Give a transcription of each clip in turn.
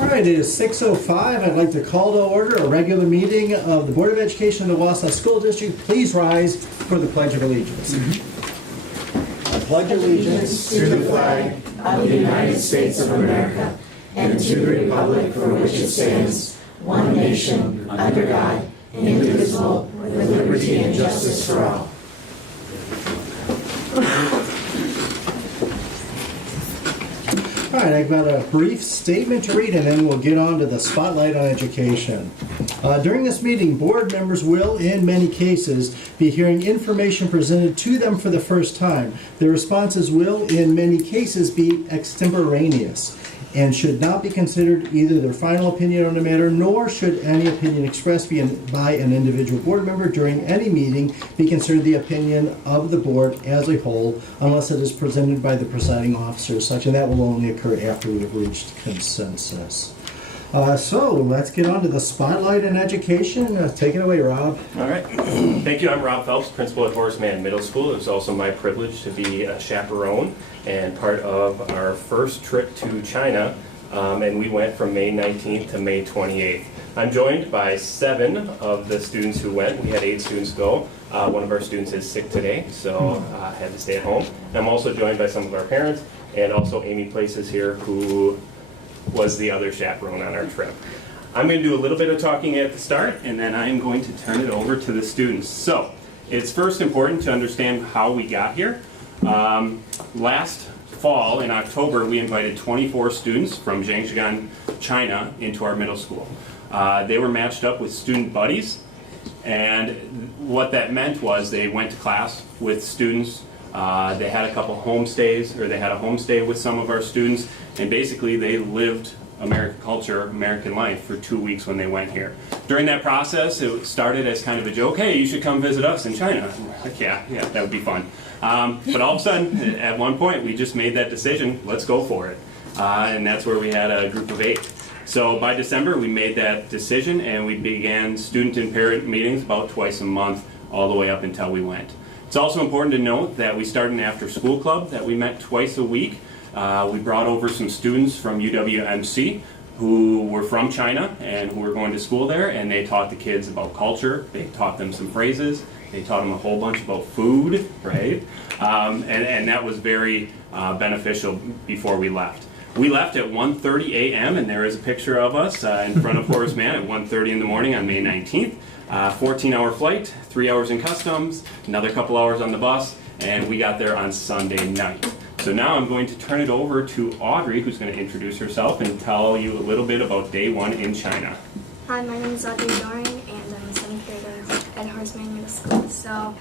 All right, it is 6:05. I'd like to call to order a regular meeting of the Board of Education of the Wausau School District. Please rise for the Pledge of Allegiance. I pledge allegiance to the flag of the United States of America and to the republic for which it stands, one nation, under God, indivisible, with liberty and justice for all. All right, I've got a brief statement to read, and then we'll get on to the spotlight on education. During this meeting, board members will, in many cases, be hearing information presented to them for the first time. Their responses will, in many cases, be extemporaneous and should not be considered either their final opinion on the matter, nor should any opinion expressed by an individual board member during any meeting be considered the opinion of the board as a whole, unless it is presented by the presiding officer as such, and that will only occur after we have reached consensus. So let's get on to the spotlight in education. Take it away, Rob. All right. Thank you. I'm Rob Phelps, principal at Horace Mann Middle School. It was also my privilege to be a chaperone and part of our first trip to China, and we went from May 19th to May 28th. I'm joined by 7 of the students who went. We had 8 students go. One of our students is sick today, so had to stay at home. And I'm also joined by some of our parents, and also Amy Place is here, who was the other chaperone on our trip. I'm going to do a little bit of talking at the start, and then I'm going to turn it over to the students. So, it's first important to understand how we got here. Last fall, in October, we invited 24 students from Zhangjiagang, China, into our middle school. They were matched up with student buddies, and what that meant was they went to class with students. They had a couple homestays, or they had a homestay with some of our students, and basically they lived American culture, American life for 2 weeks when they went here. During that process, it started as kind of a joke, hey, you should come visit us in China. And we're like, yeah, that would be fun. But all of a sudden, at one point, we just made that decision, let's go for it. And that's where we had a group of 8. So by December, we made that decision, and we began student and parent meetings about twice a month, all the way up until we went. It's also important to note that we started an after-school club that we met twice a week. We brought over some students from UWMC who were from China and who were going to school there, and they taught the kids about culture. They taught them some phrases. They taught them a whole bunch about food, right? And that was very beneficial before we left. We left at 1:30 a.m., and there is a picture of us in front of Horace Mann at 1:30 in the morning on May 19th. 14-hour flight, 3 hours in customs, another couple hours on the bus, and we got there on Sunday night. So now I'm going to turn it over to Audrey, who's going to introduce herself and tell you a little bit about day 1 in China. Hi, my name is Audrey Doring, and I'm a 7th grader at Horace Mann Middle School. So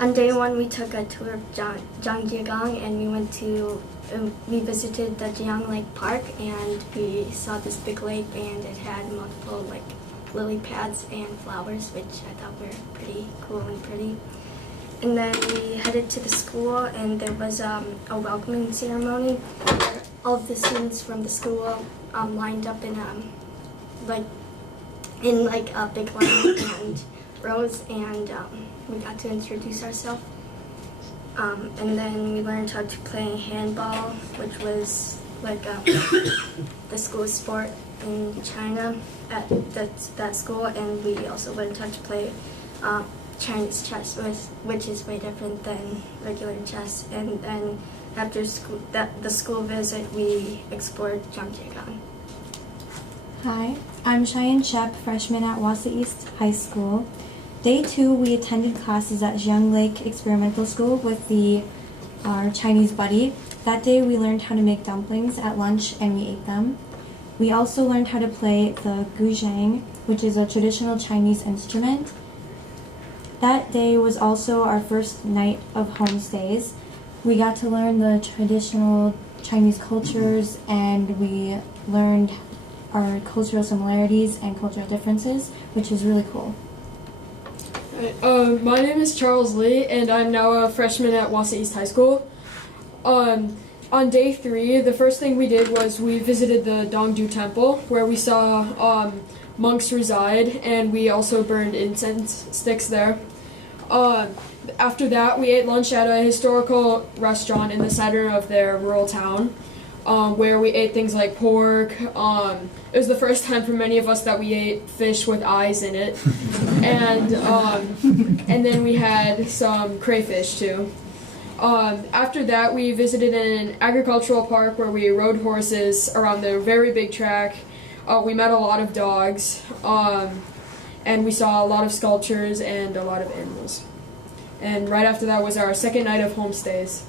on day 1, we took a tour of Zhangjiagang, and we visited the Jiang Lake Park, and we saw this big lake, and it had multiple lily pads and flowers, which I thought were pretty cool and pretty. And then we headed to the school, and there was a welcoming ceremony where all of the students from the school lined up in a big line and rows, and we got to introduce ourselves. And then we learned how to play handball, which was the school sport in China at that school, and we also learned how to play Chinese chess, which is way different than regular chess. And then after the school visit, we explored Zhangjiagang. Hi, I'm Cheyenne Shep, freshman at Wausau East High School. Day 2, we attended classes at Jiang Lake Experimental School with our Chinese buddy. That day we learned how to make dumplings at lunch, and we ate them. We also learned how to play the guzheng, which is a traditional Chinese instrument. That day was also our first night of homestays. We got to learn the traditional Chinese cultures, and we learned our cultural similarities and cultural differences, which is really cool. My name is Charles Lee, and I'm now a freshman at Wausau East High School. On day 3, the first thing we did was we visited the Dongdu Temple, where we saw monks reside, and we also burned incense sticks there. After that, we ate lunch at a historical restaurant in the center of their rural town. where we ate things like pork. It was the first time for many of us that we ate fish with eyes in it, and then we had some crayfish too. After that, we visited an agricultural park where we rode horses around the very big track. We met a lot of dogs, and we saw a lot of sculptures and a lot of animals. And right after that was our second night of homestays.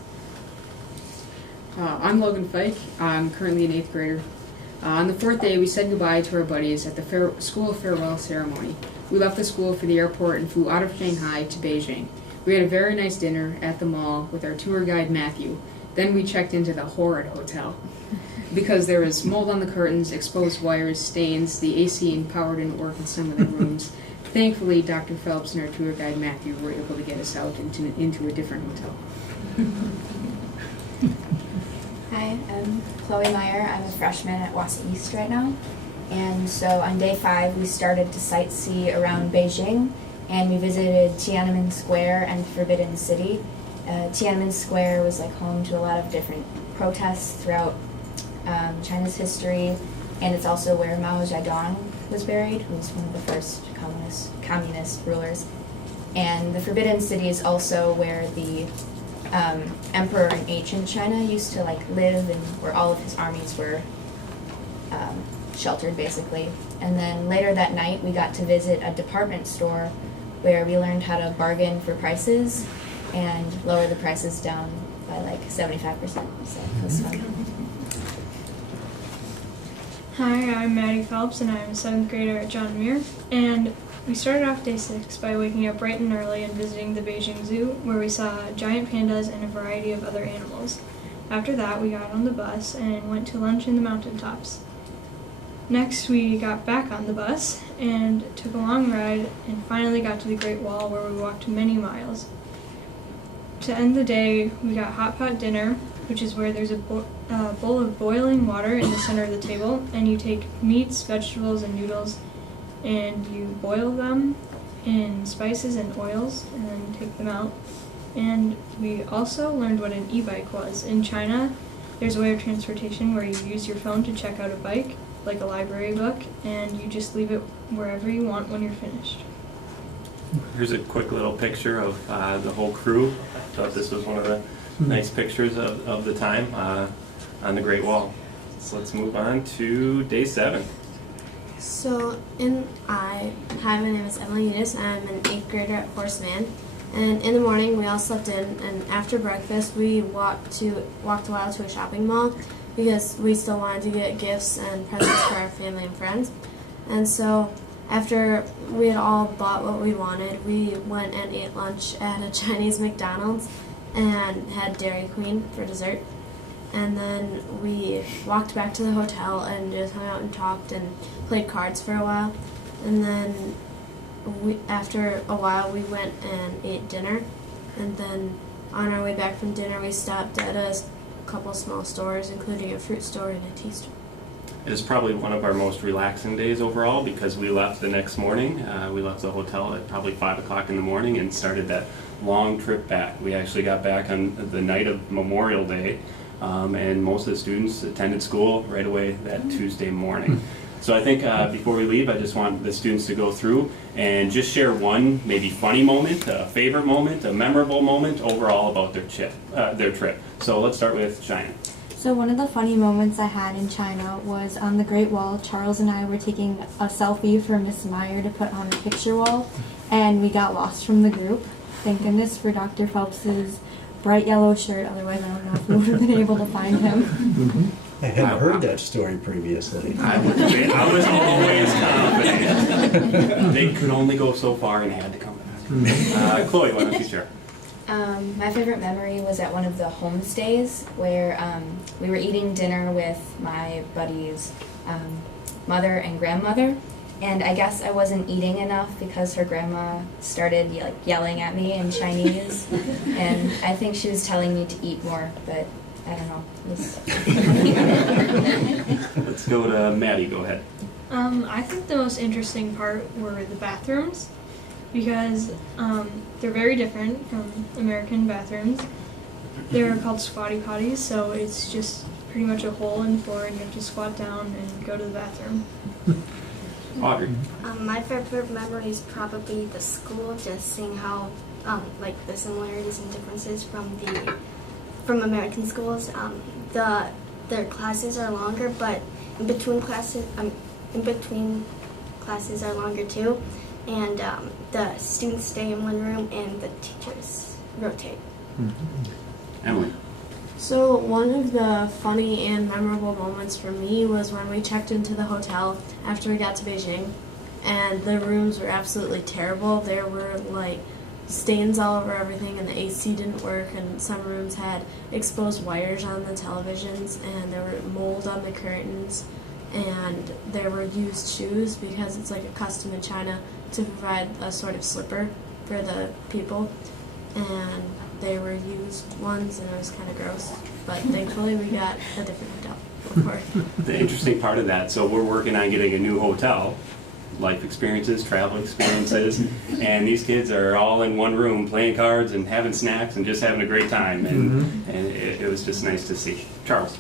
I'm Logan Fike. I'm currently an 8th grader. On the 4th day, we said goodbye to our buddies at the school farewell ceremony. We left the school for the airport and flew out of Shanghai to Beijing. We had a very nice dinner at the mall with our tour guide Matthew. Then we checked into the horrid hotel because there was mold on the curtains, exposed wires, stains, the AC and power didn't work in some of the rooms. Thankfully, Dr. Phelps and our tour guide Matthew were able to get us out into a different hotel. Hi, I'm Chloe Meyer. I'm a freshman at Wausau East right now. And so on day 5, we started to sightsee around Beijing, and we visited Tiananmen Square and Forbidden City. Tiananmen Square was like home to a lot of different protests throughout China's history, and it's also where Mao Zedong was buried, who was one of the first communist rulers. And the Forbidden City is also where the emperor in ancient China used to like live, and where all of his armies were sheltered basically. And then later that night we got to visit a department store where we learned how to bargain for prices and lower the prices down by like 75%, so it was fun. Hi, I'm Maddie Phelps and I'm a 7th grader at John Muir, and we started off day 6 by waking up bright and early and visiting the Beijing Zoo, where we saw giant pandas and a variety of other animals. After that, we got on the bus and went to lunch in the mountaintops. Next, we got back on the bus and took a long ride and finally got to the Great Wall, where we walked many miles. To end the day, we got hot pot dinner, which is where there's a bowl of boiling water in the center of the table, and you take meats, vegetables, and noodles, and you boil them in spices and oils, and then take them out. And we also learned what an e-bike was. In China, there's a way of transportation where you use your phone to check out a bike, like a library book, and you just leave it wherever you want when you're finished. Here's a quick little picture of the whole crew. I thought this was one of the nice pictures of the time on the Great Wall. So let's move on to day 7. So, hi, my name is Emily Eunice, and I'm an 8th grader at Horseman. And in the morning, we all slept in, and after breakfast, we walked a while to a shopping mall because we still wanted to get gifts and presents for our family and friends. And so, after we had all bought what we wanted, we went and ate lunch at a Chinese McDonald's and had Dairy Queen for dessert. And then we walked back to the hotel and just hung out and talked and played cards for a while. And then after a while, we went and ate dinner. And then on our way back from dinner, we stopped at a couple small stores, including a fruit store and a tea store. It is probably one of our most relaxing days overall because we left the next morning. We left the hotel at probably 5 o'clock in the morning and started that long trip back. We actually got back on the night of Memorial Day, and most of the students attended school right away that Tuesday morning. So I think before we leave, I just want the students to go through and just share one maybe funny moment, a favorite moment, a memorable moment overall about their trip. So let's start with Cheyenne. So one of the funny moments I had in China was on the Great Wall. Charles and I were taking a selfie for Miss Meyer to put on the picture wall, and we got lost from the group. Thank goodness for Dr. Phelps's bright yellow shirt, otherwise I don't know if we would have been able to find him. I hadn't heard that story previously. I was always confident. They could only go so far and had to come back. Chloe, why don't you share? My favorite memory was at one of the homestays where we were eating dinner with my buddy's mother and grandmother, and I guess I wasn't eating enough because her grandma started yelling at me in Chinese, and I think she was telling me to eat more, but I don't know. Let's go to Maddie. Go ahead. I think the most interesting part were the bathrooms, because they're very different from American bathrooms. They're called squatty potties, so it's just pretty much a hole in the floor, and you have to squat down and go to the bathroom. Audrey. My favorite memory is probably the school, just seeing how like the similarities and differences from American schools. Their classes are longer, but in between classes are longer too, and the students stay in one room and the teachers rotate. Emily. So one of the funny and memorable moments for me was when we checked into the hotel after we got to Beijing, and the rooms were absolutely terrible. There were like stains all over everything, and the AC didn't work, and some rooms had exposed wires on the televisions, and there were mold on the curtains, and there were used shoes because it's like a custom in China to provide a sort of slipper for the people, and they were used ones, and it was kind of gross. But thankfully, we got a different hotel before. The interesting part of that, so we're working on getting a new hotel, life experiences, travel experiences, and these kids are all in one room playing cards and having snacks and just having a great time, and it was just nice to see. Charles.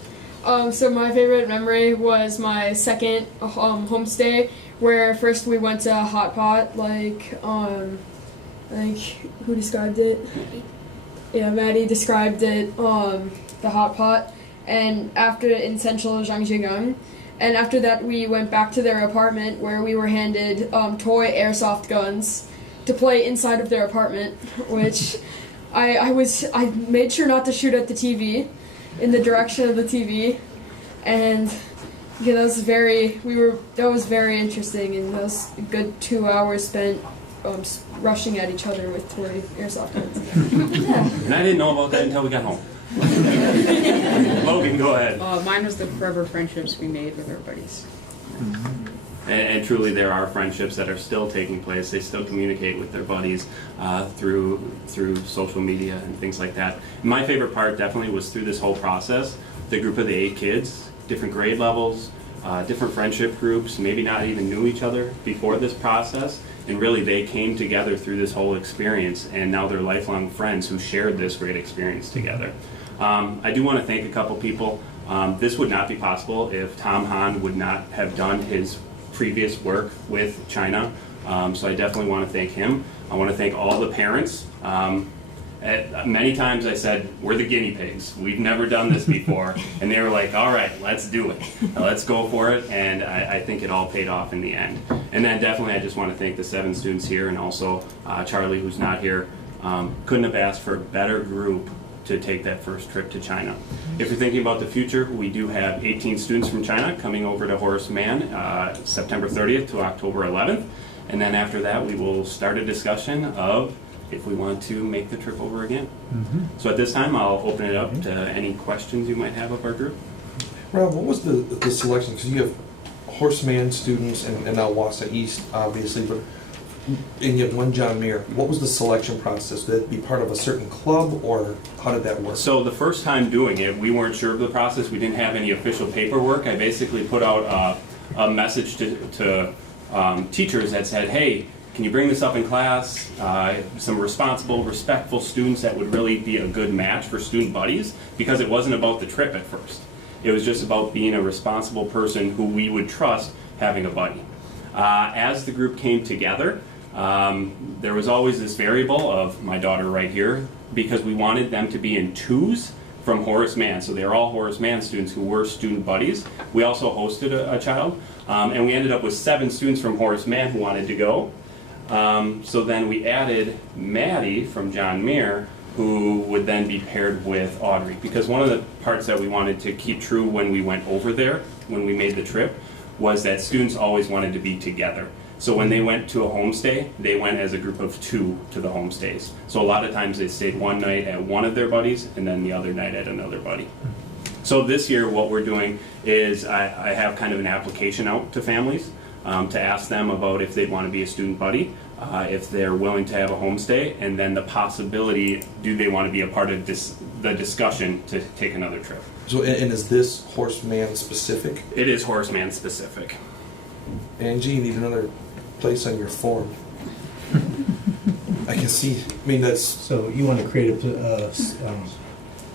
So my favorite memory was my second homestay, where first we went to Hot Pot, who described it? Yeah, Maddie described it, the Hot Pot, and in central Zhangjiagang. And after that, we went back to their apartment, where we were handed toy airsoft guns to play inside of their apartment, which I made sure not to shoot at the TV, in the direction of the TV, and yeah, that was very interesting, and that was a good 2 hours spent rushing at each other with toy airsoft guns. Yeah. And I didn't know about that until we got home. Logan, go ahead. Mine was the forever friendships we made with our buddies. And truly, there are friendships that are still taking place. They still communicate with their buddies through social media and things like that. My favorite part definitely was through this whole process. The group of the 8 kids, different grade levels, different friendship groups, maybe not even knew each other before this process. And really, they came together through this whole experience, and now they're lifelong friends who shared this great experience together. I do want to thank a couple people. This would not be possible if Tom Hahn would not have done his previous work with China. So I definitely want to thank him. I want to thank all the parents. Many times I said, we're the guinea pigs. We've never done this before. And they were like, all right, let's do it. Let's go for it. And I think it all paid off in the end. And then definitely I just want to thank the 7 students here, and also Charlie, who's not here. Couldn't have asked for a better group to take that first trip to China. If you're thinking about the future, we do have 18 students from China coming over to Horace Mann September 30th to October 11th. And then after that, we will start a discussion of if we want to make the trip over again. So at this time, I'll open it up to any questions you might have of our group. Rob, what was the selection? Because you have Horace Mann students and now Wausau East, obviously, but and you have one John Muir. What was the selection process? Did it be part of a certain club, or how did that work? So the first time doing it, we weren't sure of the process. We didn't have any official paperwork. I basically put out a message to teachers that said, hey, can you bring this up in class? Some responsible, respectful students that would really be a good match for student buddies, because it wasn't about the trip at first. It was just about being a responsible person who we would trust having a buddy. As the group came together, there was always this variable of my daughter right here, because we wanted them to be in 2s from Horace Mann. So they're all Horace Mann students who were student buddies. We also hosted a child, and we ended up with 7 students from Horace Mann who wanted to go. So then we added Maddie from John Muir, who would then be paired with Audrey. Because one of the parts that we wanted to keep true when we went over there, when we made the trip, was that students always wanted to be together. So when they went to a homestay, they went as a group of 2 to the homestays. So a lot of times they stayed one night at one of their buddies and then the other night at another buddy. So this year what we're doing is I have kind of an application out to families to ask them about if they'd want to be a student buddy, if they're willing to have a homestay, and then the possibility, do they want to be a part of the discussion to take another trip. So, and is this Horace Mann specific? It is Horace Mann specific. Angie, you need another place on your form. I can see, I mean, that's... So you want to create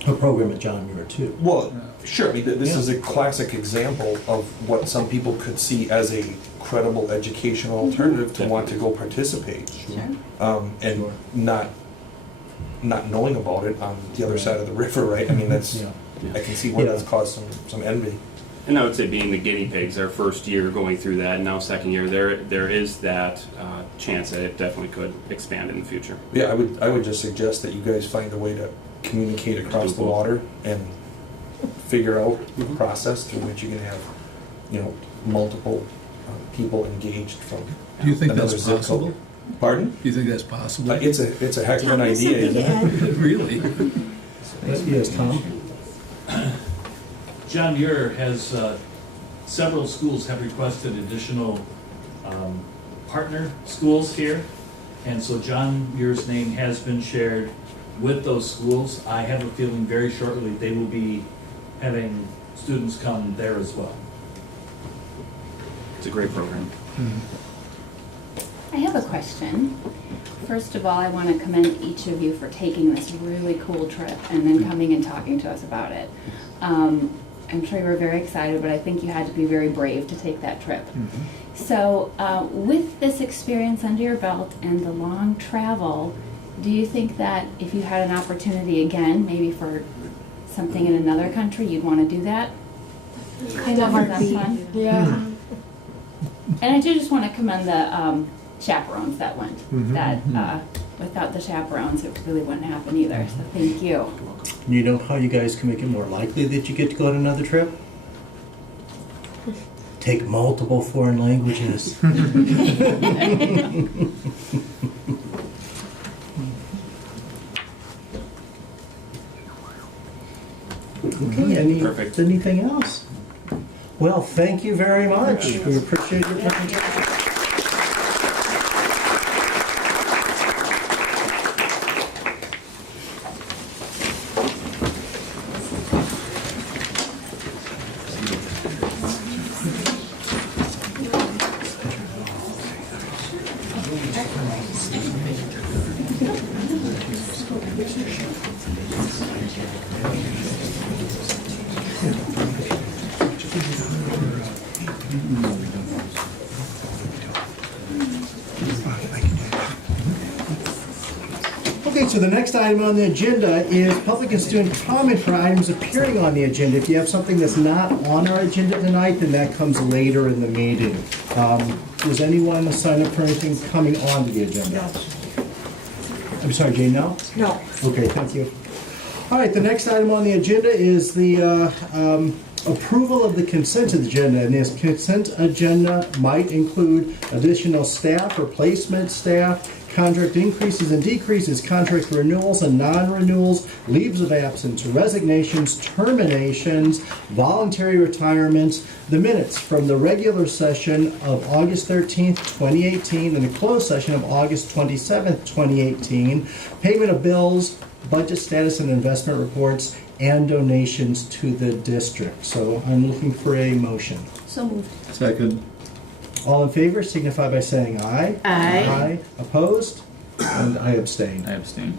a program at John Muir too. Well, sure. I mean, this Yeah. is a classic example of what some people could see as a credible educational alternative to want to go participate, and Sure. not knowing about it on the other side of the river, right? I mean, that's Yeah. I can see where Yeah. that's caused some envy. And I would say being the guinea pigs, our first year going through that, and now second year, there is that chance that it definitely could expand in the future. Yeah, I would just suggest that you guys find a way to communicate across the water and figure out the process through which you can have, multiple people engaged from. Do you think another that's zip code. possible? Pardon? Do you think that's possible? It's a heck of an idea, isn't it? Really? Yes, Tom? John Muir has, several schools have requested additional partner schools here. And so John Muir's name has been shared with those schools. I have a feeling very shortly they will be having students come there as well. It's a great program. I have a question. First of all, I want to commend each of you for taking this really cool trip and then coming and talking to us about it. I'm sure you were very excited, but I think you had to be very brave to take that trip. So with this experience under your belt and the long travel, do you think that if you had an opportunity again, maybe for something in another country, you'd want to do that? In a Isn't that heartbeat. fun? Yeah. And I do just want to commend the chaperones that went. That without the chaperones, it really wouldn't happen either. So thank you. You know how you guys can make it more likely that you get to go on another trip? Take multiple foreign languages. Okay, Perfect. anything else? Well, thank you very much. We appreciate your presentation. Okay, so the next item on the agenda is public and student comment for items appearing on the agenda. If you have something that's not on our agenda tonight, then that comes later in the meeting. Does anyone sign up for anything coming on the agenda? I'm sorry, Jane, no? No. Okay, thank you. All right, the next item on the agenda is the approval of the consent agenda. And this consent agenda might include additional staff, replacement staff, contract increases and decreases, contract renewals and non-renewals, leaves of absence, resignations, terminations, voluntary retirements, the minutes from the regular session of August 13th, 2018, and the closed session of August 27th, 2018, payment of bills, budget status and investment reports, and donations to the district. So I'm looking for a motion. So moved. Second. All in favor signify by saying aye. Aye. Aye. Opposed? And I abstain. I abstain.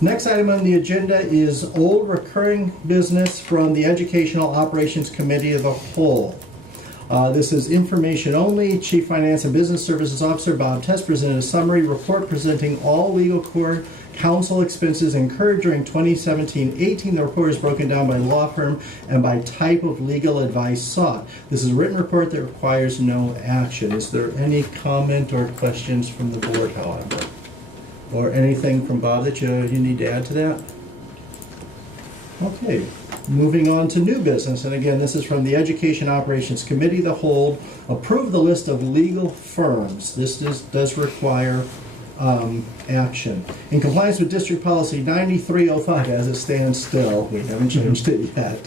Next item on the agenda is old recurring business from the Educational Operations Committee of the Whole. This is information only. Chief Finance and Business Services Officer Bob Test presented a summary report presenting all legal core counsel expenses incurred during 2017-18. The report is broken down by law firm and by type of legal advice sought. This is a written report that requires no action. Is there any comment or questions from the board, however? Or anything from Bob that you need to add to that? Okay, moving on to new business. And again, this is from the Education Operations Committee, the whole. Approve the list of legal firms. This does require action. In compliance with District Policy 9305, as it stands still, we haven't changed it yet,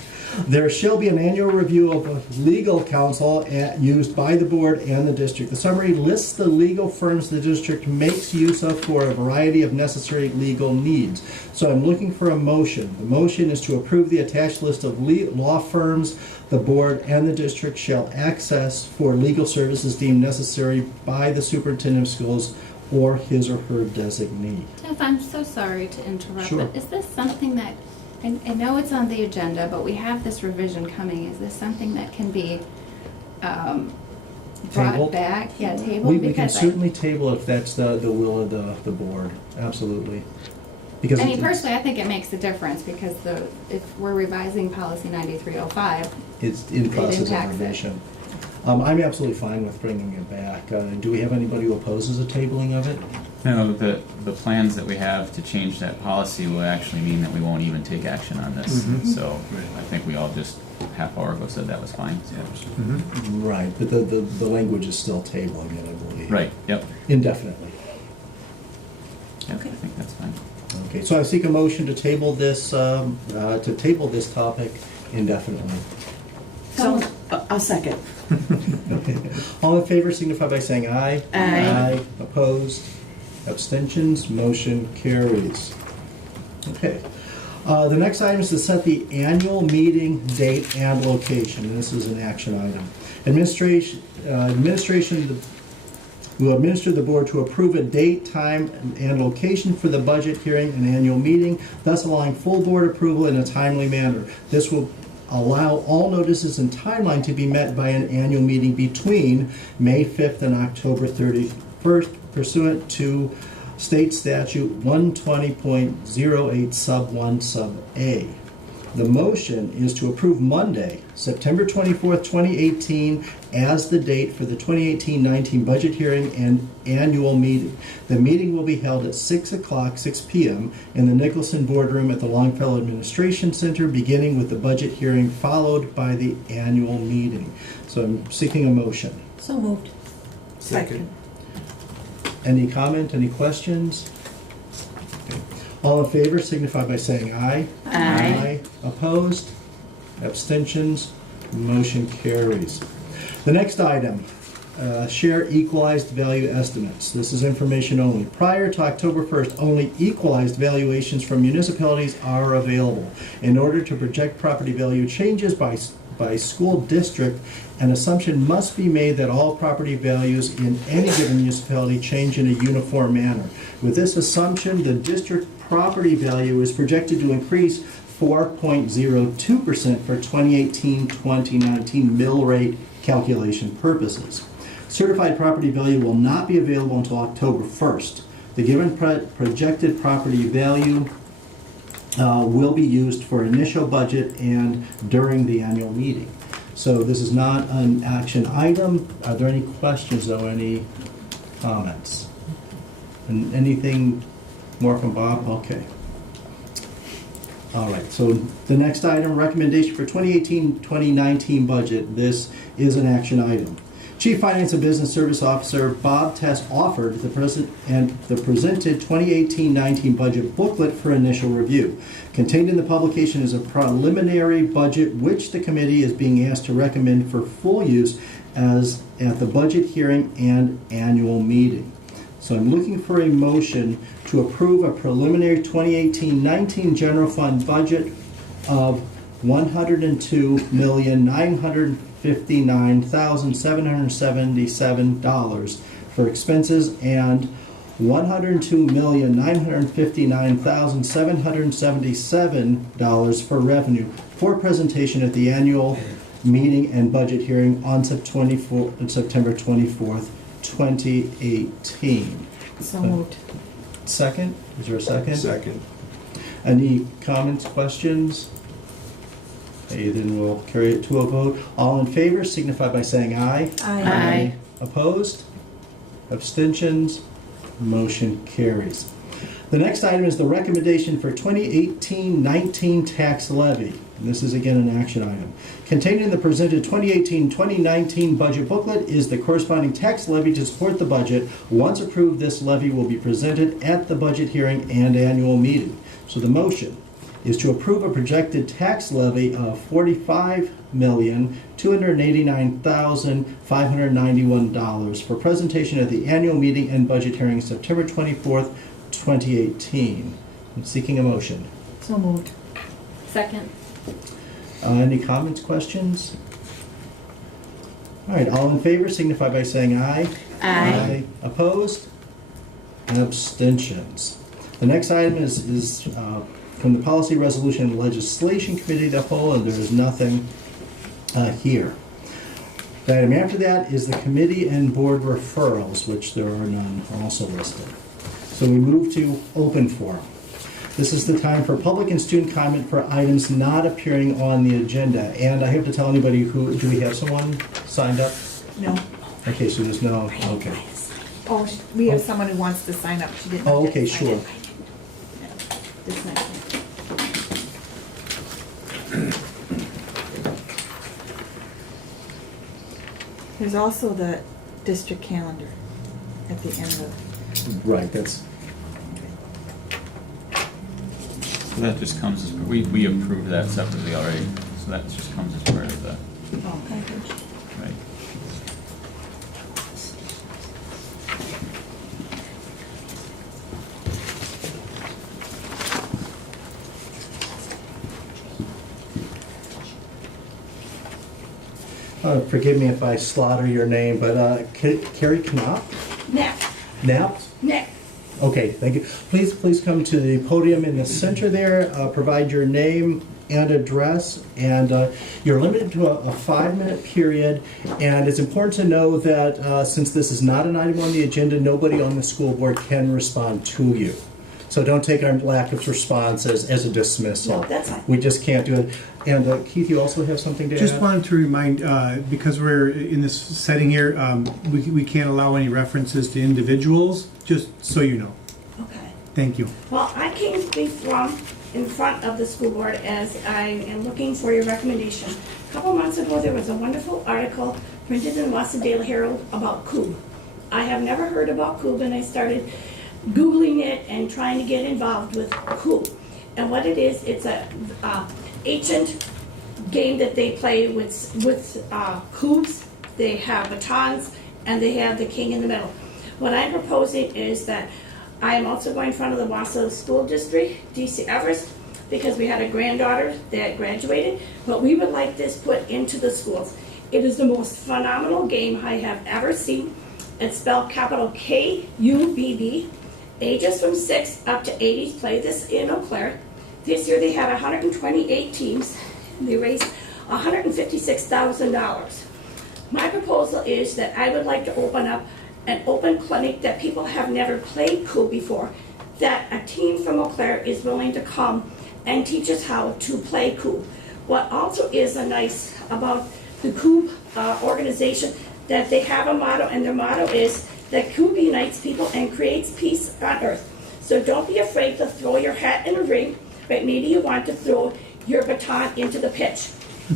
there shall be an annual review of legal counsel used by the board and the district. The summary lists the legal firms the district makes use of for a variety of necessary legal needs. So I'm looking for a motion. The motion is to approve the attached list of law firms the board and the district shall access for legal services deemed necessary by the superintendent of schools or his or her designee. Jeff, I'm so sorry to interrupt, Sure. but is this something that, I know it's on the agenda, but we have this revision coming. Is this something that can be Tabled? brought back? Yeah, tabled? We can Because certainly table if that's the will of the board, absolutely. Because I mean, it's- personally, I think it makes a difference because if we're revising policy 9305, It's in process of impacts it. revision. I'm absolutely fine with bringing it back. Do we have anybody who opposes a tabling of it? No, the plans that we have to change that policy will actually mean that we won't even take action on this. So I think we all just half hour ago said that was fine. Yeah. Right, but the language is still tabling it, I believe. Right, yep. Indefinitely. Yep, I think that's fine. Okay, so I seek a motion to table this topic indefinitely. So- I'll second. All in favor signify by saying aye. Aye. Opposed? Abstentions? Motion carries. Okay. The next item is to set the annual meeting date and location, and this is an action item. Administration will administer the board to approve a date, time, and location for the budget hearing and annual meeting, thus allowing full board approval in a timely manner. This will allow all notices and timeline to be met by an annual meeting between May 5th and October 31st pursuant to State Statute 120.08 sub 1 sub A. The motion is to approve Monday, September 24th, 2018, as the date for the 2018-19 budget hearing and annual meeting. The meeting will be held at 6 p.m. in the Nicholson Boardroom at the Longfellow Administration Center, beginning with the budget hearing, followed by the annual meeting. So I'm seeking a motion. So moved. Second. Any comment, any questions? Okay. All in favor signify by saying aye. Aye. Opposed? Abstentions? Motion carries. The next item, share equalized value estimates. This is information only. Prior to October 1st, only equalized valuations from municipalities are available. In order to project property value changes by school district, an assumption must be made that all property values in any given municipality change in a uniform manner. With this assumption, the district property value is projected to increase 4.02% for 2018-2019 mill rate calculation purposes. Certified property value will not be available until October 1st. The given projected property value will be used for initial budget and during the annual meeting. So this is not an action item. Are there any questions or any comments? And anything more from Bob? Okay. All right, so the next item, recommendation for 2018-2019 budget. This is an action item. Chief Finance and Business Service Officer Bob Tess offered the presented 2018-19 budget booklet for initial review. Contained in the publication is a preliminary budget which the committee is being asked to recommend for full use as at the budget hearing and annual meeting. So I'm looking for a motion to approve a preliminary 2018-19 general fund budget of $102,959,777 for expenses and $102,959,777 for revenue for presentation at the annual meeting and budget hearing on September 24th, 2018. So moved. Second? Is there a second? Second. Any comments, questions? Okay, then we'll carry it to a vote. All in favor signify by saying aye. Aye. Opposed? Abstentions? Motion carries. The next item is the recommendation for 2018-19 tax levy. And this is again an action item. Contained in the presented 2018-2019 budget booklet is the corresponding tax levy to support the budget. Once approved, this levy will be presented at the budget hearing and annual meeting. So the motion is to approve a projected tax levy of $45,289,591 for presentation at the annual meeting and budget hearing September 24th, 2018. I'm seeking a motion. So moved. Second. Any comments, questions? All right, all in favor signify by saying aye. Aye. Opposed? abstentions. The next item is from the Policy Resolution and Legislation Committee of the whole, and there is nothing here. The item after that is the committee and board referrals, which there are none also listed. So we move to open forum. This is the time for public and student comment for items not appearing on the agenda. And I have to tell anybody who, do we have someone signed up? No. Okay, so there's no, okay. Oh, we have someone who wants to sign up. She didn't. Oh, get okay, to sign sure. up. This next one. There's also the district calendar at the end of. Right, that's, So that just comes as, we approved that separately already, so that just comes as part of the, Oh, package. right. forgive me if I slaughter your name, but Carrie Knopf? Knapp? Okay, thank you. Please come to the podium in the center there, provide your name and address, and you're limited to a 5-minute period, and it's important to know that since this is not an item on the agenda, nobody on the school board can respond to you. So don't take our lack of response as a dismissal. No, that's fine. We just can't do it. And Keith, you also have something to add? Just wanted to remind, because we're in this setting here, we can't allow any references to individuals, just so you know. Okay. Thank you. Well, I came in front of the school board as I am looking for your recommendation. A couple months ago, there was a wonderful article printed in the Wausau Daily Herald about Coob. I have never heard about Coob, and I started Googling it and trying to get involved with Coob. And what it is, it's a ancient game that they play with Coobs. They have batons, and they have the king in the middle. What I'm proposing is that I am also going in front of the Wausau School District, DC Everest, because we had a granddaughter that graduated, but we would like this put into the schools. It is the most phenomenal game I have ever seen. It's spelled capital K-U-B-B. Ages from 6 up to 80 play this in Eau Claire. This year they had 128 teams. They raised $156,000. My proposal is that I would like to open up an open clinic that people have never played Coob before, that a team from Eau Claire is willing to come and teach us how to play Coob. What also is nice about the Coob organization, that they have a motto, and their motto is that Coob unites people and creates peace on earth. So don't be afraid to throw your hat in a ring, but maybe you want to throw your baton into the pitch.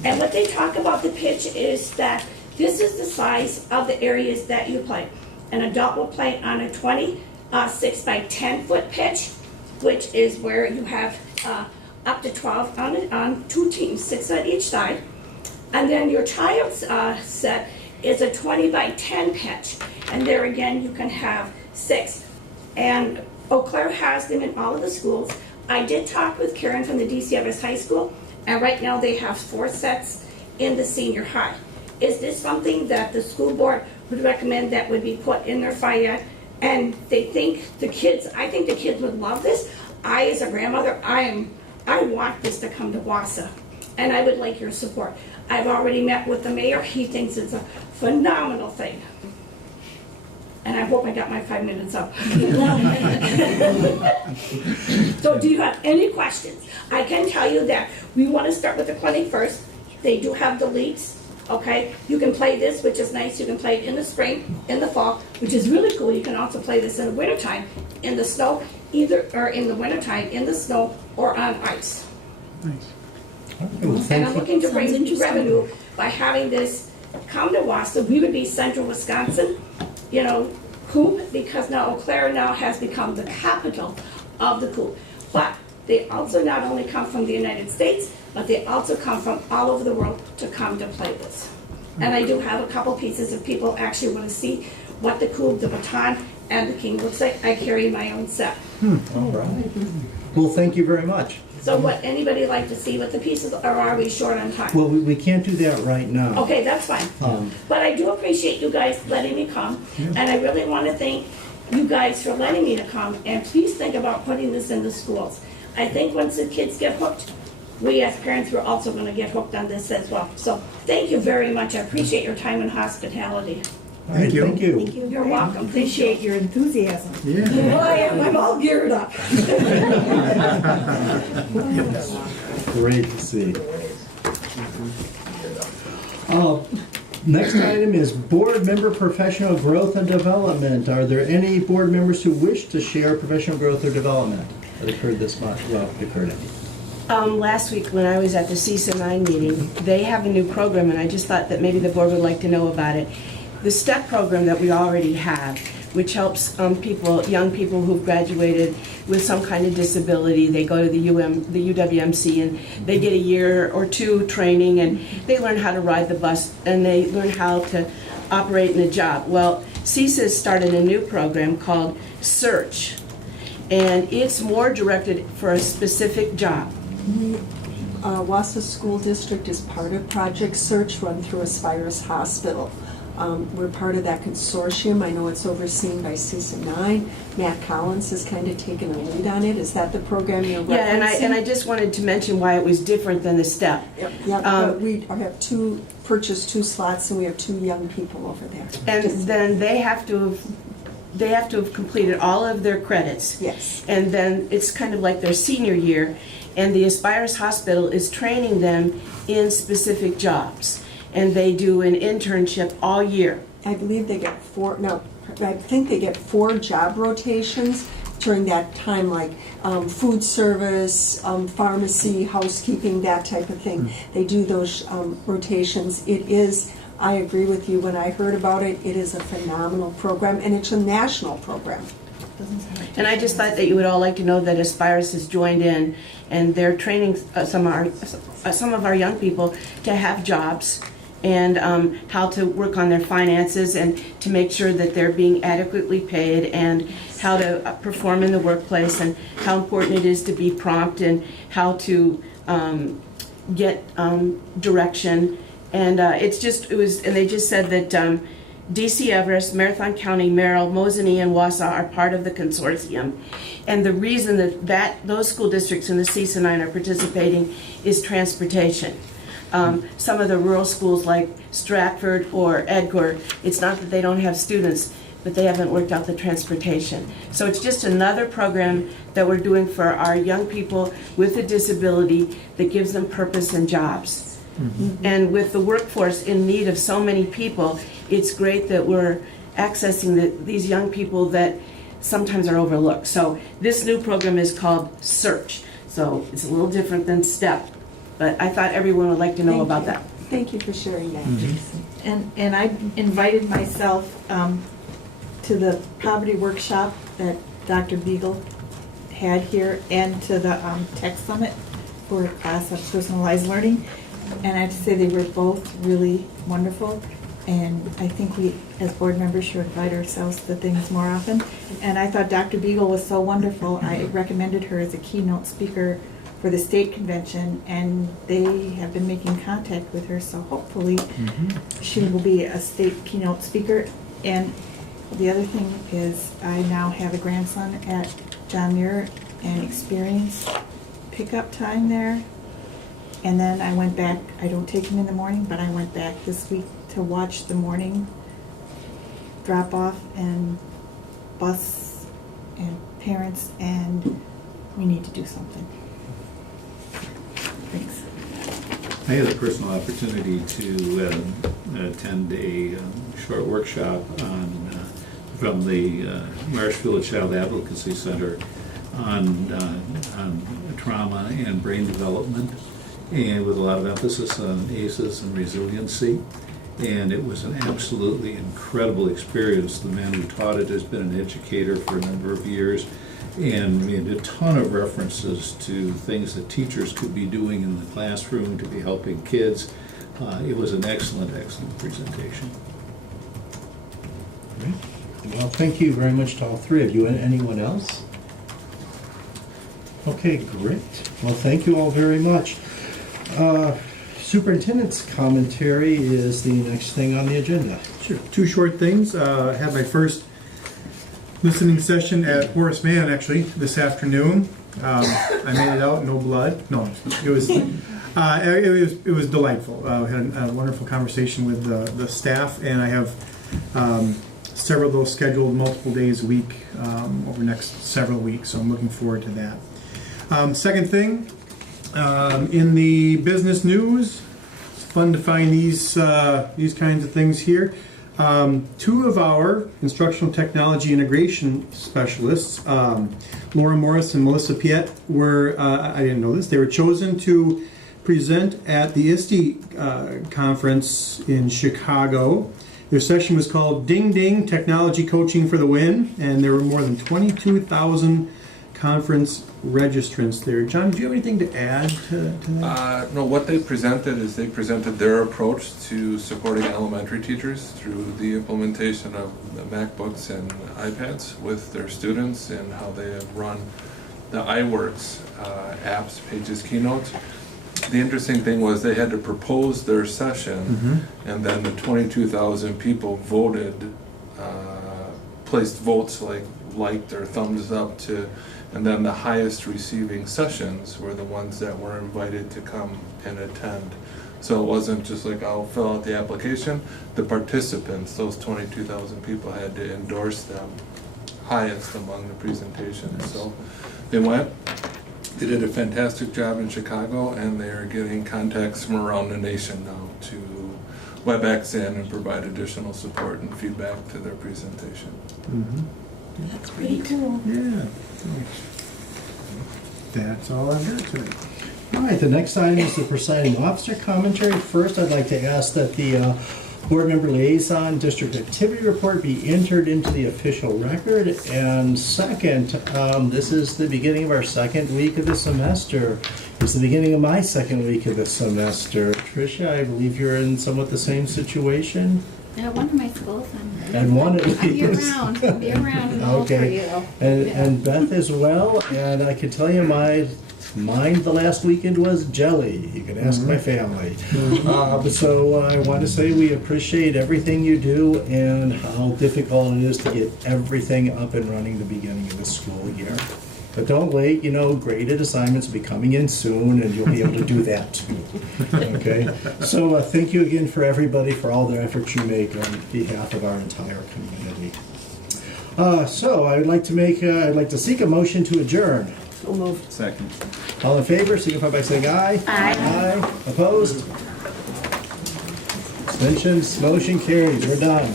And what they talk about the pitch is that this is the size of the areas that you play. An adult will play on a 6 by 10 foot pitch, which is where you have up to 12 on 2 teams, 6 on each side. And then your child's set is a 20 by 10 pitch. And there again, you can have 6. And Eau Claire has them in all of the schools. I did talk with Karen from the DC Everest High School, and right now they have 4 sets in the senior high. Is this something that the school board would recommend that would be put in their FIAD? And they think the kids, I think the kids would love this. I, as a grandmother, I want this to come to Wausau, and I would like your support. I've already met with the mayor. He thinks it's a phenomenal thing. And I hope I got my 5 minutes up. So do you have any questions? I can tell you that we want to start with the clinic first. They do have the leagues, okay? You can play this, which is nice. You can play it in the spring, in the fall, which is really cool. You can also play this in the wintertime, in the snow, or in the wintertime, in the snow, or on ice. Nice. And I'm looking to bring revenue by having this come to Wausau. We would be central Wisconsin, Coob, because now Eau Claire now has become the capital of the Coob. But they also not only come from the United States, but they also come from all over the world to come to play this. And I do have a couple pieces if people actually want to see what the Coob, the baton, and the king looks like. I carry my own set. All right. Well, thank you very much. So would anybody like to see what the pieces are? Or are we short on time? Well, we can't do that right now. Okay, that's fine. But I do appreciate you guys letting me come. And I really want to thank you guys for letting me to come, and please think about putting this into schools. I think once the kids get hooked, we as parents were also going to get hooked on this as well. So thank you very much. I appreciate your time and hospitality. All right, thank you. You're welcome. Appreciate your enthusiasm. Well, I am. I'm all geared up. Great to see. Next item is board member professional growth and development. Are there any board members who wish to share professional growth or development that occurred this month? Well, occurred any? Last week when I was at the CISA 9 meeting, they have a new program, and I just thought that maybe the board would like to know about it. The STEP program that we already have, which helps young people who've graduated with some kind of disability. They go to the UWMC and they get a year or two training, and they learn how to ride the bus and they learn how to operate in a job. Well, CISA started a new program called Search, and it's more directed for a specific job. Wausau School District is part of Project Search run through Aspirus Hospital. We're part of that consortium. I know it's overseen by CISA 9. Matt Collins has kind of taken a lead on it. Is that the program you're referencing? Yeah, and I just wanted to mention why it was different than the STEP. Yeah, but we have purchased 2 slots, and we have 2 young people over there. And then they have to have completed all of their credits. Yes. And then it's kind of like their senior year, and the Aspirus Hospital is training them in specific jobs. And they do an internship all year. I believe they get 4, no, I think they get 4 job rotations during that time, like food service, pharmacy, housekeeping, that type of thing. They do those rotations. It is, I agree with you, when I heard about it, it is a phenomenal program, and it's a national program. And I just thought that you would all like to know that Aspirus has joined in, and they're training some of our young people to have jobs, and how to work on their finances and to make sure that they're being adequately paid, and how to perform in the workplace, and how important it is to be prompt, and how to get direction. And and they just said that DC, Everest, Marathon County, Merrill, Mosinee, and Wausau are part of the consortium. And the reason that those school districts in the CISA 9 are participating is transportation. Some of the rural schools like Stratford or Edgar, it's not that they don't have students, but they haven't worked out the transportation. So it's just another program that we're doing for our young people with a disability that gives them purpose and jobs. And with the workforce in need of so many people, it's great that we're accessing these young people that sometimes are overlooked. So this new program is called Search. So it's a little different than STEP. But I thought everyone would like to know about that. Thank you for sharing that, Jason. And I invited myself to the poverty workshop that Dr. Beagle had here, and to the tech summit for a class of personalized learning. And I have to say they were both really wonderful. And I think we, as board members, should invite ourselves to things more often. And I thought Dr. Beagle was so wonderful. I recommended her as a keynote speaker for the state convention, and they have been making contact with her, so hopefully she will be a state keynote speaker. And the other thing is I now have a grandson at John Muir and experienced pickup time there. And then I went back, I don't take him in the morning, but I went back this week to watch the morning drop off and bus and parents, and we need to do something. Thanks. I had a personal opportunity to attend a short workshop from the Marshfield Child Advocacy Center on trauma and brain development, and with a lot of emphasis on ACEs and resiliency. And it was an absolutely incredible experience. The man who taught it has been an educator for a number of years, and made a ton of references to things that teachers could be doing in the classroom to be helping kids. It was an excellent, excellent presentation. Great. Well, thank you very much to all three of you. And anyone else? Okay, great. Well, thank you all very much. Superintendent's commentary is the next thing on the agenda. Sure. 2 short things. I had my first listening session at Horace Mann, actually, this afternoon. I made it out, no blood. No, it was delightful. We had a wonderful conversation with the staff, and I have several of those scheduled multiple days a week over the next several weeks, so I'm looking forward to that. Second thing, in the business news, it's fun to find these kinds of things here. Two of our instructional technology integration specialists, Laura Morris and Melissa Piet, were, I didn't know this, they were chosen to present at the ISTE conference in Chicago. Their session was called Ding Ding, Technology Coaching for the Win, and there were more than 22,000 conference registrants there. John, do you have anything to add to that? No, what they presented is they presented their approach to supporting elementary teachers through the implementation of the MacBooks and iPads with their students and how they have run the iWorks apps, Pages, Keynotes. The interesting thing was they had to propose their session, and then the 22,000 people voted, placed votes like liked or thumbs up to, and then the highest receiving sessions were the ones that were invited to come and attend. So it wasn't just like, I'll fill out the application. The participants, those 22,000 people, had to endorse them highest among the presentations. So they went. They did a fantastic job in Chicago, and they are getting contacts from around the nation now to WebEx in and provide additional support and feedback to their presentation. That's pretty cool. Yeah. That's all I've got today. All right, the next item is the presiding officer commentary. First, I'd like to ask that the board member liaison district activity report be entered into the official record. And second, this is the beginning of our second week of the semester. It's the beginning of my second week of the semester. Tricia, I believe you're in somewhat the same situation. At one of my schools, And one at I'll be least. around. I'll be around and all for Okay. you. And Beth as well. And I can tell you mine the last weekend was jelly. You can ask my family. So I want to say we appreciate everything you do and how difficult it is to get everything up and running the beginning of the school year. But don't wait, graded assignments will be coming in soon, and you'll be able to do that too. Okay? So thank you again for everybody for all the efforts you make on behalf of our entire community. So I'd like to seek a motion to adjourn. So moved. Second. All in favor, signify by saying aye. Aye. Opposed? Abstentions? Motion carries. We're done.